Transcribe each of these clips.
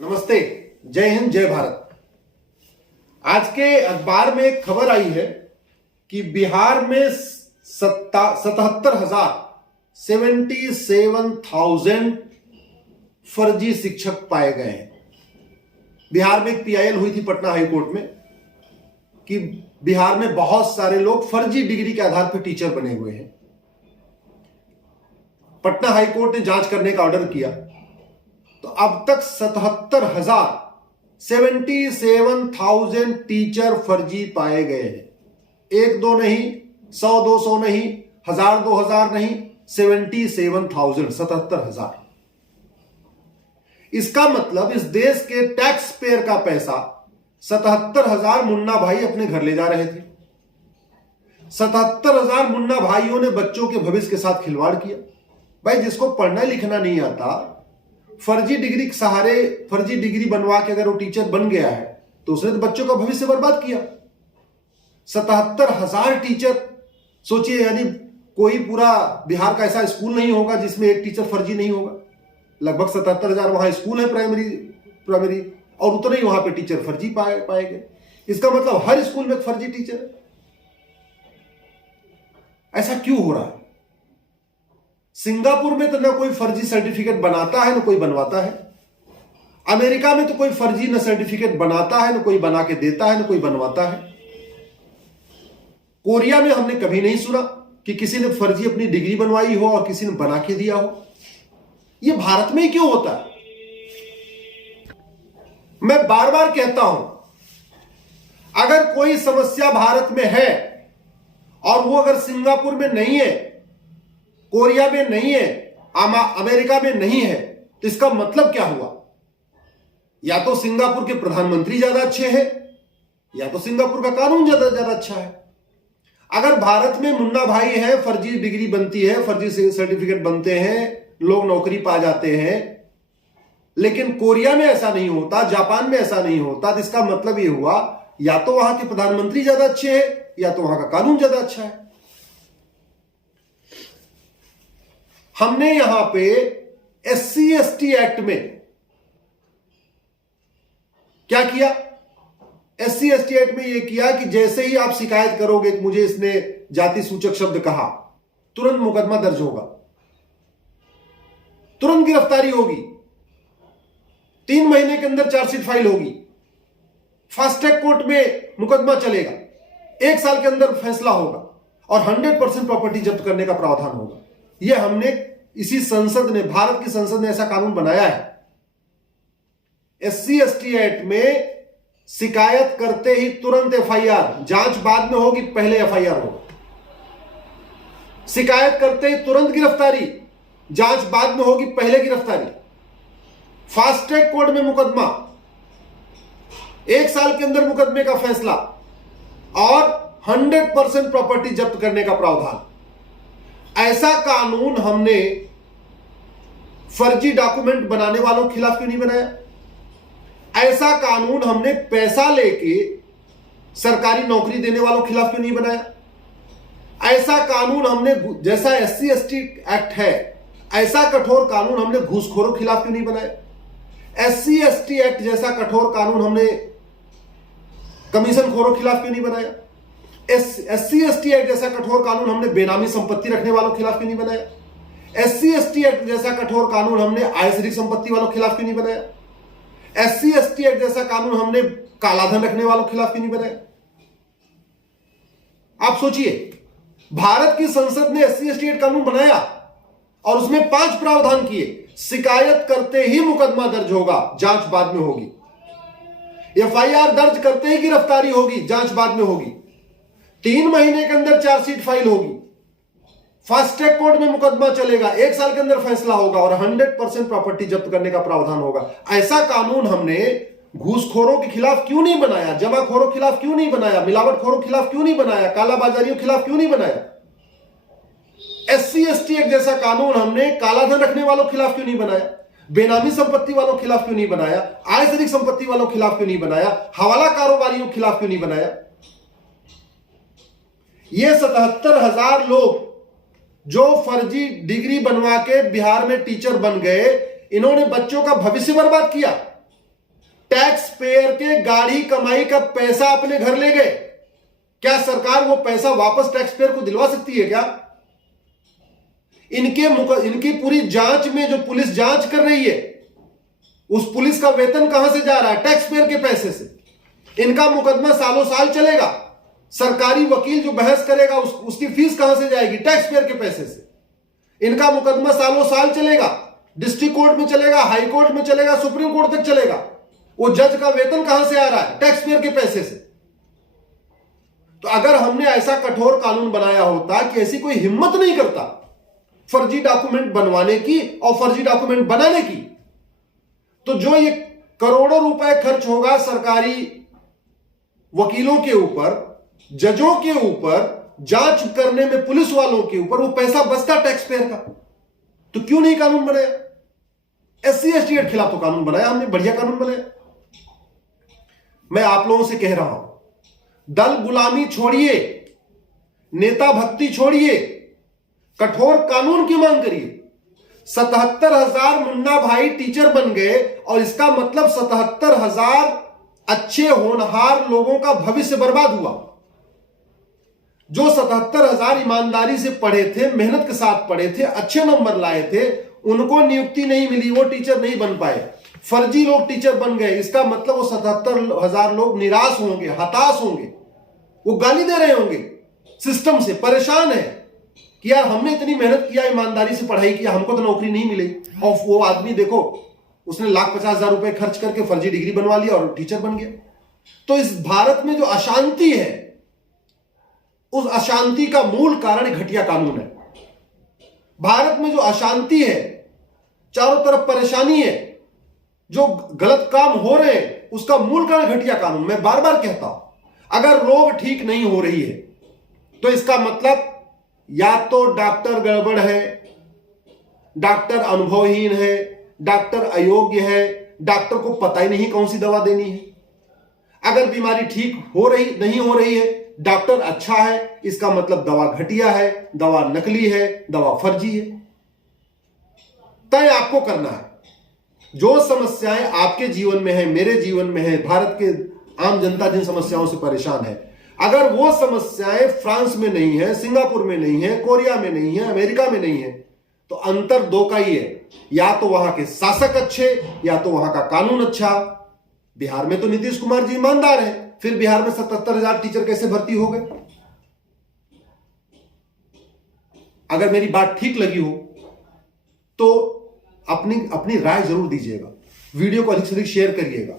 नमस्ते, जय हिंद, जय भारत। आज के अखबार में एक खबर आई है कि बिहार में 77,000 फर्जी शिक्षक पाए गए हैं। बिहार में एक पीआईएल हुई थी पटना हाईकोर्ट में कि बिहार में बहुत सारे लोग फर्जी डिग्री के आधार पर टीचर बने हुए हैं। पटना हाईकोर्ट ने जांच करने का ऑर्डर किया तो अब तक 77,000 टीचर फर्जी पाए गए हैं। एक दो नहीं, 100-200 नहीं, 1000-2000 नहीं, 77,000। इसका मतलब इस देश के टैक्स पेयर का पैसा 77,000 मुन्ना भाई अपने घर ले जा रहे थे। 77,000 मुन्ना भाइयों ने बच्चों के भविष्य के साथ खिलवाड़ किया। भाई, जिसको पढ़ना लिखना नहीं आता, फर्जी डिग्री के सहारे फर्जी डिग्री बनवा के अगर वो टीचर बन गया है तो उसने तो बच्चों का भविष्य बर्बाद किया। 77,000 टीचर, सोचिए, यानी कोई पूरा बिहार का ऐसा स्कूल नहीं होगा जिसमें एक टीचर फर्जी नहीं होगा। लगभग 77,000 वहां स्कूल है प्राइमरी और उतने ही वहां पे टीचर फर्जी पाए गए। इसका मतलब हर स्कूल में एक फर्जी टीचर है। ऐसा क्यों हो रहा है? सिंगापुर में तो ना कोई फर्जी सर्टिफिकेट बनाता है ना कोई बनवाता है। अमेरिका में तो कोई फर्जी ना सर्टिफिकेट बनाता है ना कोई बना के देता है ना कोई बनवाता है। कोरिया में हमने कभी नहीं सुना कि किसी ने फर्जी अपनी डिग्री बनवाई हो और किसी ने बना के दिया हो। यह भारत में ही क्यों होता है? मैं बार बार कहता हूं, अगर कोई समस्या भारत में है और वो अगर सिंगापुर में नहीं है, कोरिया में नहीं है, अमेरिका में नहीं है, तो इसका मतलब क्या हुआ? या तो सिंगापुर के प्रधानमंत्री ज्यादा अच्छे हैं या तो सिंगापुर का कानून ज्यादा अच्छा है। अगर भारत में मुन्ना भाई है, फर्जी डिग्री बनती है, फर्जी सर्टिफिकेट बनते हैं, लोग नौकरी पा जाते हैं, लेकिन कोरिया में ऐसा नहीं होता, जापान में ऐसा नहीं होता, तो इसका मतलब यह हुआ या तो वहां के प्रधानमंत्री ज्यादा अच्छे हैं या तो वहां का कानून ज्यादा अच्छा है। हमने यहां पे SC/ST एक्ट में क्या किया? SC/ST एक्ट में यह किया कि जैसे ही आप शिकायत करोगे कि मुझे इसने जाति सूचक शब्द कहा, तुरंत मुकदमा दर्ज होगा, तुरंत गिरफ्तारी होगी, 3 महीने के अंदर चार्जशीट फाइल होगी, फास्ट ट्रैक कोर्ट में मुकदमा चलेगा, 1 साल के अंदर फैसला होगा और 100% प्रॉपर्टी जब्त करने का प्रावधान होगा। यह हमने इसी संसद ने, भारत की संसद ने ऐसा कानून बनाया है। SC/ST एक्ट में शिकायत करते ही तुरंत FIR, जांच बाद में होगी, पहले FIR होगा। शिकायत करते ही तुरंत गिरफ्तारी, जांच बाद में होगी, पहले गिरफ्तारी। फास्ट ट्रैक कोर्ट में मुकदमा, 1 साल के अंदर मुकदमे का फैसला और 100% प्रॉपर्टी जब्त करने का प्रावधान। ऐसा कानून हमने फर्जी डॉक्यूमेंट बनाने वालों के खिलाफ क्यों नहीं बनाया? ऐसा कानून हमने पैसा लेके सरकारी नौकरी देने वालों के खिलाफ क्यों नहीं बनाया? ऐसा कानून हमने, जैसा SC/ST एक्ट है, ऐसा कठोर कानून हमने घूसखोरों के खिलाफ क्यों नहीं बनाया? SC/ST एक्ट जैसा कठोर कानून हमने कमीशन खोरों के खिलाफ क्यों नहीं बनाया? SC/ST एक्ट जैसा कठोर कानून हमने बेनामी संपत्ति रखने वालों के खिलाफ क्यों नहीं बनाया? SC/ST एक्ट जैसा कठोर कानून हमने आय से अधिक संपत्ति वालों के खिलाफ क्यों नहीं बनाया? SC/ST एक्ट जैसा कानून हमने कालाधन रखने वालों के खिलाफ क्यों नहीं बनाया? आप सोचिए, भारत की संसद ने SC/ST एक्ट कानून बनाया और उसमें 5 प्रावधान किए। शिकायत करते ही मुकदमा दर्ज होगा, जांच बाद में होगी। FIR दर्ज करते ही गिरफ्तारी होगी, जांच बाद में होगी। 3 महीने के अंदर चार्जशीट फाइल होगी, फास्ट ट्रैक कोर्ट में मुकदमा चलेगा, 1 साल के अंदर फैसला होगा और 100% प्रॉपर्टी जब्त करने का प्रावधान होगा। ऐसा कानून हमने घूसखोरों के खिलाफ क्यों नहीं बनाया? जमाखोरों के खिलाफ क्यों नहीं बनाया? मिलावटखोरों के खिलाफ क्यों नहीं बनाया? कालाबाजारियों के खिलाफ क्यों नहीं बनाया? SC/ST एक्ट जैसा कानून हमने कालाधन रखने वालों के खिलाफ क्यों नहीं बनाया? बेनामी संपत्ति वालों के खिलाफ क्यों नहीं बनाया? आय से अधिक संपत्ति वालों के खिलाफ क्यों नहीं बनाया? हवाला कारोबारियों के खिलाफ क्यों नहीं बनाया? ये 77,000 लोग जो फर्जी डिग्री बनवा के बिहार में टीचर बन गए, इन्होंने बच्चों का भविष्य बर्बाद किया। टैक्स पेयर के गाढ़ी कमाई का पैसा अपने घर ले गए। क्या सरकार वो पैसा वापस टैक्स पेयर को दिलवा सकती है क्या? इनकी पूरी जांच में जो पुलिस जांच कर रही है, उस पुलिस का वेतन कहां से जा रहा है? टैक्स पेयर के पैसे से। इनका मुकदमा सालों साल चलेगा। सरकारी वकील जो बहस करेगा उसकी फीस कहां से जाएगी? टैक्स पेयर के पैसे से। इनका मुकदमा सालों साल चलेगा, डिस्ट्रिक्ट कोर्ट में चलेगा, हाई कोर्ट में चलेगा, सुप्रीम कोर्ट तक चलेगा। वो जज का वेतन कहां से आ रहा है? टैक्स पेयर के पैसे से। तो अगर हमने ऐसा कठोर कानून बनाया होता कि ऐसी कोई हिम्मत नहीं करता फर्जी डॉक्यूमेंट बनवाने की और फर्जी डॉक्यूमेंट बनाने की, तो जो ये करोड़ों रुपए खर्च होगा सरकारी वकीलों के ऊपर, जजों के ऊपर, जांच करने में पुलिस वालों के ऊपर, वो पैसा बचता टैक्स पेयर का। तो क्यों नहीं कानून बनाया? SC ST के खिलाफ तो कानून बनाया हमने, बढ़िया कानून बनाया। मैं आप लोगों से कह रहा हूं, दल गुलामी छोड़िए, नेता भक्ति छोड़िए, कठोर कानून की मांग करिए। 77,000 मुन्ना भाई टीचर बन गए और इसका मतलब 77,000 अच्छे होनहार लोगों का भविष्य बर्बाद हुआ। जो 77,000 ईमानदारी से पढ़े थे, मेहनत के साथ पढ़े थे, अच्छे नंबर लाए थे, उनको नियुक्ति नहीं मिली, वो टीचर नहीं बन पाए, फर्जी लोग टीचर बन गए। इसका मतलब वो 77,000 लोग निराश होंगे, हताश होंगे, वो गाली दे रहे होंगे सिस्टम से, परेशान है कि यार हमने इतनी मेहनत किया, ईमानदारी से पढ़ाई किया, हमको तो नौकरी नहीं मिली। और वो आदमी देखो, उसने 1,50,000 रुपए खर्च करके फर्जी डिग्री बनवा लिया और टीचर बन गया। तो इस भारत में जो अशांति है, उस अशांति का मूल कारण घटिया कानून है। भारत में जो अशांति है, चारों तरफ परेशानी है, जो गलत काम हो रहे हैं, उसका मूल कारण घटिया कानून। मैं बार बार कहता हूं, अगर रोग ठीक नहीं हो रही है तो इसका मतलब या तो डॉक्टर गड़बड़ है, डॉक्टर अनुभवहीन है, डॉक्टर अयोग्य है, डॉक्टर को पता ही नहीं कौन सी दवा देनी है। अगर बीमारी ठीक हो रही नहीं हो रही है, डॉक्टर अच्छा है, इसका मतलब दवा घटिया है, दवा नकली है, दवा फर्जी है। तय आपको करना है। जो समस्याएं आपके जीवन में है, मेरे जीवन में है, भारत के आम जनता जिन समस्याओं से परेशान है, अगर वो समस्याएं फ्रांस में नहीं है, सिंगापुर में नहीं है, कोरिया में नहीं है, अमेरिका में नहीं है, तो अंतर दो का ही है, या तो वहां के शासक अच्छे या तो वहां का कानून अच्छा। बिहार में तो नीतीश कुमार जी ईमानदार है, फिर बिहार में 77,000 टीचर कैसे भर्ती हो गए? अगर मेरी बात ठीक लगी हो तो अपनी राय जरूर दीजिएगा, वीडियो को अधिक से अधिक शेयर करिएगा।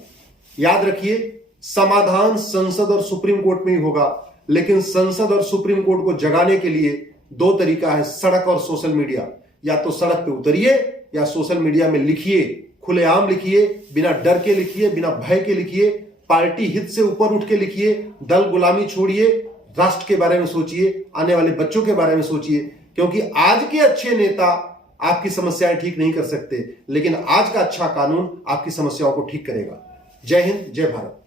याद रखिए, समाधान संसद और सुप्रीम कोर्ट में ही होगा, लेकिन संसद और सुप्रीम कोर्ट को जगाने के लिए दो तरीका है, सड़क और सोशल मीडिया। या तो सड़क पे उतरिए या सोशल मीडिया में लिखिए, खुलेआम लिखिए, बिना डर के लिखिए, बिना भय के लिखिए, पार्टी हित से ऊपर उठ के लिखिए, दल गुलामी छोड़िए, राष्ट्र के बारे में सोचिए, आने वाले बच्चों के बारे में सोचिए। क्योंकि आज के अच्छे नेता आपकी समस्याएं ठीक नहीं कर सकते, लेकिन आज का अच्छा कानून आपकी समस्याओं को ठीक करेगा। जय हिंद, जय भारत।